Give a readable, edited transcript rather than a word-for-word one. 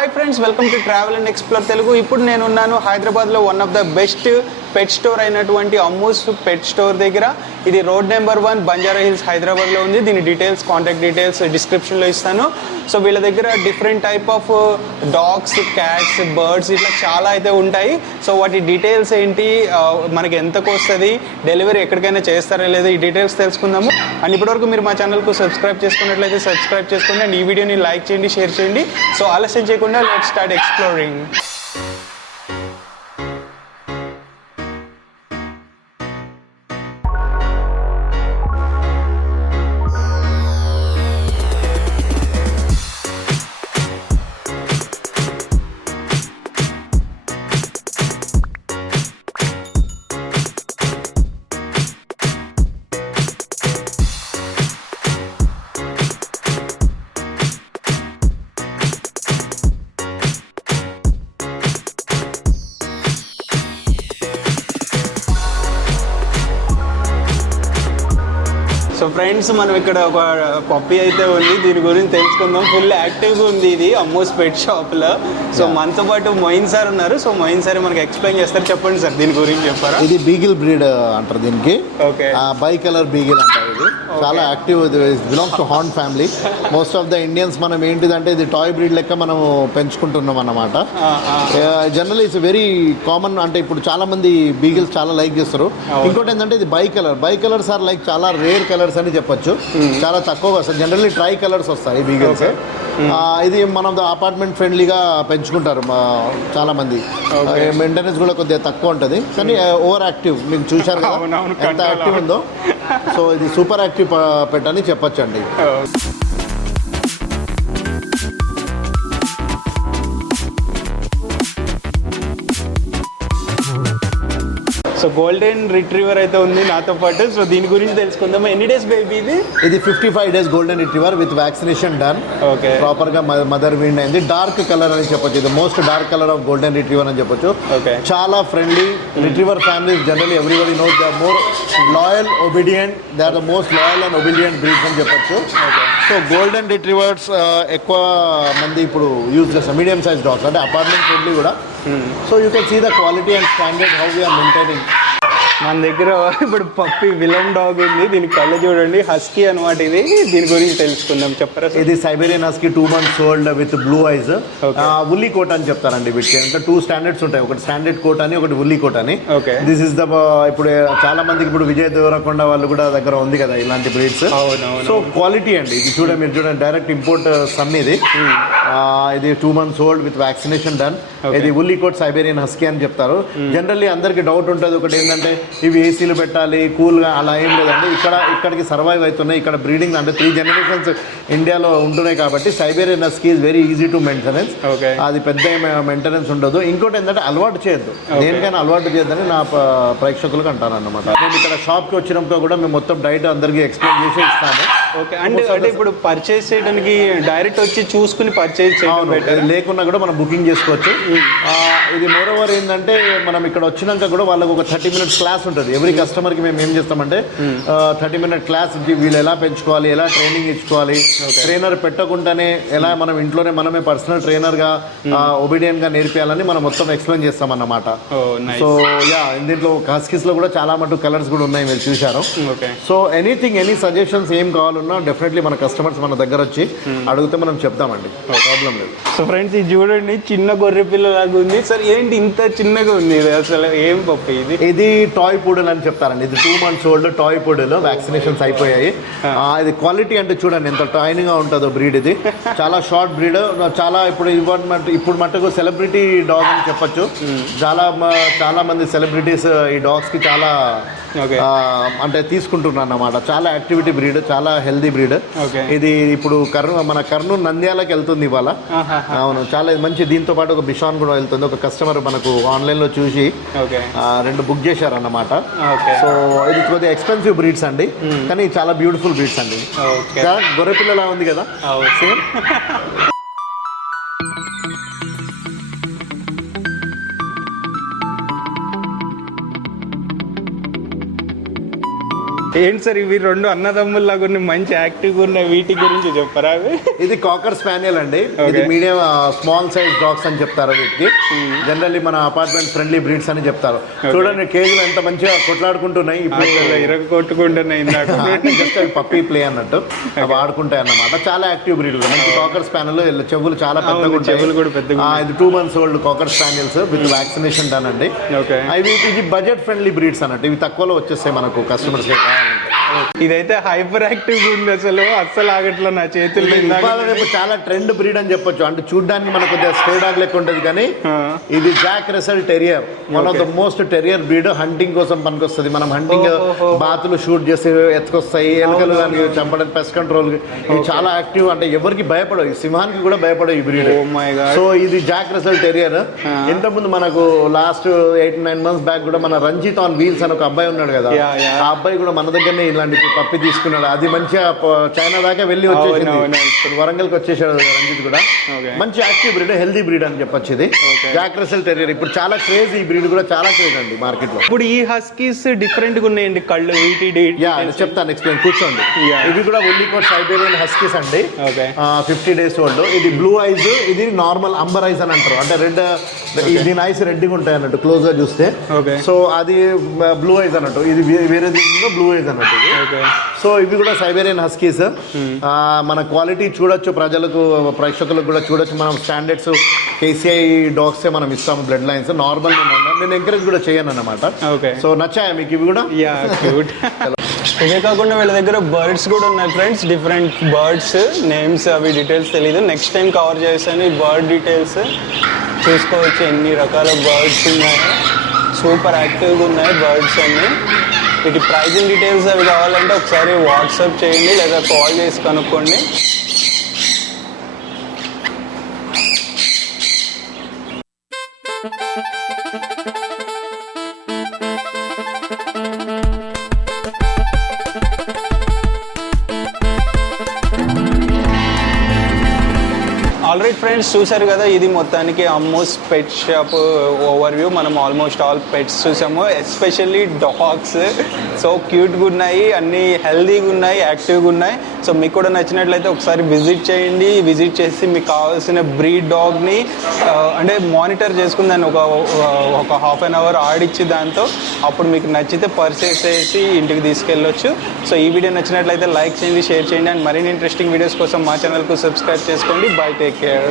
Hi friends, welcome to travel and explore Telugu. ఇప్పుడు నేనున్నాను హైదరాబాద్లో one of the best pet store అయినటువంటి అమ్మూస్ పెట్ store దగ్గర. ఇది రోడ్ నెంబర్ 1 బంజారా హిల్స్ హైదరాబాద్లో ఉంది. దీని డీటెయిల్స్, కాంటాక్ట్ డీటెయిల్స్ డిస్క్రిప్షన్లో ఇస్తాను. సో వీళ్ళ దగ్గర different type of dogs, cats, birds ఇట్లా చాలా అయితే ఉంటాయి. సో వాటి డీటెయిల్స్ ఏంటి, మనకి ఎంతకు వస్తుంది, డెలివరీ ఎక్కడికైనా చేస్తారా లేదా, ఈ డీటెయిల్స్ తెలుసుకుందాము. అండ్ ఇప్పటివరకు మీరు మా ఛానల్కు సబ్స్క్రైబ్ చేసుకున్నట్లయితే సబ్స్క్రైబ్ చేసుకోండి అండ్ ఈ వీడియోని లైక్ చేయండి, షేర్ చేయండి. సో ఆలస్యం చేయకుండా let's start exploring. So friends, మనం ఇక్కడ ఒక పప్పీ అయితే ఉంది, దీని గురించి తెలుసుకుందాం. ఫుల్ యాక్టివ్గా ఉంది ఇది అమ్మూస్ పెట్ షాప్లో. సో మనతో పాటు మొయిన్ సార్ ఉన్నారు. సో మొయిన్ సార్ మనకి ఎక్స్ప్లెయిన్ చేస్తారు. చెప్పండి సార్, దీని గురించి చెప్పారా? ఇది బీగిల్ బ్రీడ్ అంటారు దీనికి. ఓకే, బై కలర్ బీగిల్ అంటారు. ఇది చాలా యాక్టివ్. ఇది belongs to horn family. Most of the Indians మనం ఏంటిదంటే ఇది టాయ్ బ్రీడ్ లెక్క మనం పెంచుకుంటున్నాం అన్నమాట. Generally it's very common. అంటే ఇప్పుడు చాలా మంది బీగిల్స్ చాలా లైక్ చేస్తారు. ఇంకోటి ఏంటంటే ఇది బై కలర్స్ ఆర్ లైక్ చాలా రేర్ కలర్స్ అని చెప్పొచ్చు. చాలా తక్కువగా వస్తాయి. జనరల్లీ ట్రై కలర్స్ వస్తాయి బీగిల్స్. ఇది మనం అపార్ట్మెంట్ ఫ్రెండ్లీగా పెంచుకుంటారు చాలా మంది. మెయింటెనెన్స్ కూడా కొద్దిగా తక్కువ ఉంటుంది, కానీ ఓవర్ యాక్టివ్. మీకు చూశారు కదా ఎంత యాక్టివ్ ఉందో. సో ఇది సూపర్ యాక్టివ్ పెట్ అని చెప్పొచ్చండి. సో గోల్డెన్ రిట్రీవర్ అయితే ఉంది నాతో పాటు. సో దీని గురించి తెలుసుకుందాం. ఎన్ని డేస్ బేబీ ఇది? ఇది 55 days golden retriever with vaccination done. Okay, proper గా మదర్ వీండ్ అయింది. డార్క్ కలర్ అని చెప్పొచ్చు. ఇది most dark colour of golden retriever అని చెప్పొచ్చు. ఓకే, చాలా friendly. Retriever family generally everybody knows they are more loyal, obedient. They are the most loyal and obedient breeds అని చెప్పొచ్చు. సో గోల్డెన్ రిట్రీవర్స్ ఎక్కువ మంది ఇప్పుడు యూజ్ చేస్తారు. మీడియం సైజ్ డాగ్స్ అంటే అపార్ట్మెంట్ ఫ్రెండ్లీ కూడా. So you can see the quality and standard how we're maintaining. మన దగ్గర ఇప్పుడు పప్పి విలన్ డాగ్ ఉంది. దీని కళ్ళు చూడండి, హస్కీ అనమాట. ఇది దీని గురించి తెలుసుకుందాం, చెప్పరా? ఇది Siberian husky 2 months old with blue eyes. Woolly coat అని చెప్తారండి వీటికి. అంటే 2 standards ఉంటాయి. ఒకటి స్టాండర్డ్ కోట్ అని, ఒకటి ఉల్లి కోట్ అని. దిస్ ఇస్ ద ఇప్పుడు చాలా మందికి ఇప్పుడు విజయ్ దేవరకొండ వాళ్ళు కూడా దగ్గర ఉంది కదా ఇలాంటి బ్రీడ్స్. సో క్వాలిటీ అండి ఇది. మీరు చూడండి, డైరెక్ట్ ఇంపోర్ట్ సన్ ఇది. ఇది 2 months old with vaccination done. ఇది ఉల్లి కోట్ సైబేరియన్ హస్కీ అని చెప్తారు. జనరల్లీ అందరికి డౌట్ ఉంటుంది ఒకటి ఏంటంటే ఇవి ఏసీలు పెట్టాలి, కూల్గా, అలా ఏం లేదండి. ఇక్కడికి సర్వైవ్ అవుతున్నాయి. ఇక్కడ బ్రీడింగ్ అంటే 3 generations ఇండియాలో ఉంటున్నాయి కాబట్టి Siberian husky is very easy to maintenance. అది పెద్ద మెయింటెనెన్స్ ఉండదు. ఇంకోటి ఏంటంటే అలవాటు చేయొద్దు, దేనికైనా అలవాటు చేయొద్దని నా ప్రేక్షకులకు అంటాను అన్నమాట. నేను ఇక్కడ షాప్కి వచ్చినప్పుడు కూడా మేము మొత్తం డైట్ అందరికీ ఎక్స్ప్లెయిన్ చేసి ఇస్తాము. ఓకే, అంటే ఇప్పుడు పర్చేస్ చేయడానికి డైరెక్ట్ వచ్చి చూసుకుని పర్చేస్ చేయడం లేకున్నా కూడా మనం బుకింగ్ చేసుకోవచ్చు. ఇది మోరోవర్ ఏంటంటే మనం ఇక్కడ వచ్చినాక కూడా వాళ్ళకి ఒక 30 minutes క్లాస్ ఉంటుంది. ఎవ్రీ కస్టమర్కి మేము ఏం చేస్తామంటే 30-minute క్లాస్, వీళ్ళు ఎలా పెంచుకోవాలి, ఎలా ట్రైనింగ్ ఇచ్చుకోవాలి, ట్రైనర్ పెట్టకుండానే ఎలా మనం ఇంట్లోనే మనమే పర్సనల్ ట్రైనర్గా ఒబీడియన్గా నేర్పియాలని మనం మొత్తం ఎక్స్ప్లెయిన్ చేస్తాం అన్నమాట. సో దీంట్లో హస్కీస్లో కూడా చాలా మటుకు కలర్స్ కూడా ఉన్నాయి, మీరు చూశారు. సో ఎనీ సజెషన్స్ ఏం కావాలన్నా డెఫినెట్లీ మన కస్టమర్స్ మన దగ్గర వచ్చి అడిగితే మనం చెప్తామండి, ప్రాబ్లం లేదు. సో ఫ్రెండ్స్, ఇది చూడండి, చిన్న గొర్రె పిల్ల లాగా ఉంది. సార్ ఏంటి ఇంత చిన్నగా ఉంది ఇది? అసలు ఏం పప్పు ఇది? ఇది టాయ్ పూడల్ అని చెప్తారండి. ఇది 2 months old toy poodle. Vaccinations అయిపోయాయి. ఇది క్వాలిటీ అంటే చూడండి ఎంత టైన్గా ఉంటుందో బ్రీడ్. ఇది చాలా షార్ట్ బ్రీడ్. చాలా ఇప్పుడు మటుకు సెలబ్రిటీ డాగ్ అని చెప్పొచ్చు. చాలా మంది సెలబ్రిటీస్ ఈ డాగ్స్కి చాలా అంటే తీసుకుంటున్నారు అన్నమాట. చాలా యాక్టివిటీ బ్రీడ్, చాలా హెల్దీ బ్రీడ్. ఇది ఇప్పుడు మన కర్నూలు నంద్యాలకు వెళ్తుంది ఇవాళ. అవును, చాలా మంచి. దీంతో పాటు ఒక బిషాన్ కూడా వెళ్తుంది. ఒక కస్టమర్ మనకు ఆన్లైన్లో చూసి 2 బుక్ చేశారన్నమాట. సో ఇది కొద్దిగా ఎక్స్పెన్సివ్ బ్రీడ్స్ అండి, కానీ చాలా బ్యూటిఫుల్ బ్రీడ్స్ అండి. గొర్రె పిల్లలా ఉంది కదా సేమ్. ఏంటి సార్ ఇవి రెండు అన్నదమ్ముల్లాగా ఉన్నాయి, మంచి యాక్టివ్గా ఉన్నాయి, వీటి గురించి చెప్పరా అవి? ఇది కాకర్ స్పానియల్ అండి. ఇది మీడియం స్మాల్ సైజ్ డాగ్స్ అని చెప్తారు వీటికి. జనరల్లీ మన అపార్ట్మెంట్ ఫ్రెండ్లీ బ్రీడ్స్ అని చెప్తారు. చూడండి కేజీలు ఎంత మంచిగా కొట్లాడుకుంటున్నాయి, ఇప్పుడు ఇరగ కొట్టుకుంటున్నాయి ఇందాక. జస్ట్ అవి పప్పీ ప్లే అన్నట్టు అవి ఆడుకుంటాయి అన్నమాట. చాలా యాక్టివ్ బ్రీడ్, మంచి కాకర్ స్పానియల్. చెవులు చాలా పెద్దగా ఉంటాయి, చెవులు కూడా పెద్దగా. ఇది 2 months old cocker spaniels with vaccination done అండి. ఇది బడ్జెట్ ఫ్రెండ్లీ బ్రీడ్స్ అన్నట్టు, ఇవి తక్కువలో వచ్చేస్తాయి మనకు కస్టమర్స్ కావాలంటే. ఇదైతే హైపర్ యాక్టివ్ ఉంది, అస్సలు ఆగట్లా నా చేతుల్లో. చాలా ట్రెండ్ బ్రీడ్ అని చెప్పొచ్చు. అంటే చూడడానికి మనకు కొద్దిగా స్ట్రే డాగ్ లెక్క ఉంటుంది, కానీ ఇది Jack Russell terrier, one of the most terrier breed. Hunting కోసం పనికొస్తుంది. మనం హంటింగ్ బాతులు షూట్ చేసి ఎత్తుకొస్తాయి, ఎలుకలు దానికి చంపడానికి, పెస్ట్ కంట్రోల్. ఇది చాలా యాక్టివ్, అంటే ఎవరికి భయపడవు, సింహానికి కూడా భయపడవు ఈ బ్రీడ్. సో ఇది జాక్ రసెల్ టెరియర్. ఇంతకుముందు మనకు లాస్ట్ 8-9 months బ్యాక్ కూడా మన రంజిత్ ఆన్ వీల్స్ అని ఒక అబ్బాయి ఉన్నాడు కదా, ఆ అబ్బాయి కూడా మన దగ్గరనే ఇలాంటి పప్పి తీసుకున్నాడు. అది మంచిగా చైనా దాకా వెళ్ళి వచ్చేసింది, వరంగల్కి వచ్చేసాడు రంజిత్ కూడా. మంచి యాక్టివ్ బ్రీడ్, హెల్దీ బ్రీడ్ అని చెప్పొచ్చు. ఇది జాక్ రసెల్ టెరియర్ ఇప్పుడు చాలా క్రేజ్, ఈ బ్రీడ్ కూడా చాలా క్రేజ్ అండి మార్కెట్ లో. ఇప్పుడు ఈ హస్కీస్ డిఫరెంట్ గా ఉన్నాయండి కళ్ళు, చెప్తాను, ఎక్స్ప్లెయిన్, కూర్చోండి. ఇవి కూడా ఉల్లికోట్ సైబేరియన్ హస్కీస్ అండి, 50 days ఓల్డ్. ఇది బ్లూ ఐజ్, ఇది నార్మల్ అంబర్ ఐజ్ అని అంటారు. అంటే రెడ్, దీని ఐస్ రెడ్గా ఉంటాయి అన్నట్టు క్లోజ్ గా చూస్తే. సో అది బ్లూ ఐజ్ అన్నట్టు, ఇది వేరే బ్లూ ఐజ్ అన్నట్టు. సో ఇవి కూడా సైబేరియన్ హస్కీస్. మన క్వాలిటీ చూడొచ్చు, ప్రేక్షకులకు కూడా చూడొచ్చు. మనం స్టాండర్డ్స్ కేసీఐ డాగ్స్ మనం ఇస్తాము, బ్లడ్ లైన్స్. నార్మల్ నేను ఎంకరేజ్ కూడా చేయను అన్నమాట. సో నచ్చాయా మీకు ఇవి కూడా? ఇవే కాకుండా వీళ్ళ దగ్గర బర్డ్స్ కూడా ఉన్నాయి ఫ్రెండ్స్, డిఫరెంట్ బర్డ్స్ నేమ్స్ అవి డీటెయిల్స్ తెలీదు. నెక్స్ట్ టైం కవర్ చేస్తాను ఈ బర్డ్ డీటెయిల్స్. చూసుకోవచ్చు ఎన్ని రకాల బర్డ్స్ ఉన్నాయి, సూపర్ యాక్టివ్గా ఉన్నాయి బర్డ్స్ అన్ని. వీటి ప్రైజింగ్ డీటెయిల్స్ అవి కావాలంటే ఒకసారి వాట్సాప్ చేయండి లేదా కాల్ చేసి కనుక్కోండి. ఆల్రైట్ ఫ్రెండ్స్, చూసారు కదా, ఇది మొత్తానికి అమ్మూస్ పెట్ షాప్ ఓవర్వ్యూ. మనం ఆల్మోస్ట్ ఆల్ పెట్స్ చూసాము, ఎస్పెషల్లీ డాగ్స్. సో క్యూట్గా ఉన్నాయి, అన్నీ హెల్దీగా ఉన్నాయి, యాక్టివ్గా ఉన్నాయి. సో మీకు కూడా నచ్చినట్లయితే ఒకసారి విజిట్ చేయండి. విజిట్ చేసి మీకు కావాల్సిన బ్రీడ్ డాగ్ని అంటే మానిటర్ చేసుకుని దాన్ని ఒక ½ an hour ఆడిచ్చి దాంతో అప్పుడు మీకు నచ్చితే పర్చేస్ చేసి ఇంటికి తీసుకెళ్ళొచ్చు. సో ఈ వీడియో నచ్చినట్లయితే లైక్ చేయండి, షేర్ చేయండి, అండ్ మరిన్ని ఇంట్రెస్టింగ్ వీడియోస్ కోసం మా ఛానల్కు సబ్స్క్రైబ్ చేసుకోండి. By, take care.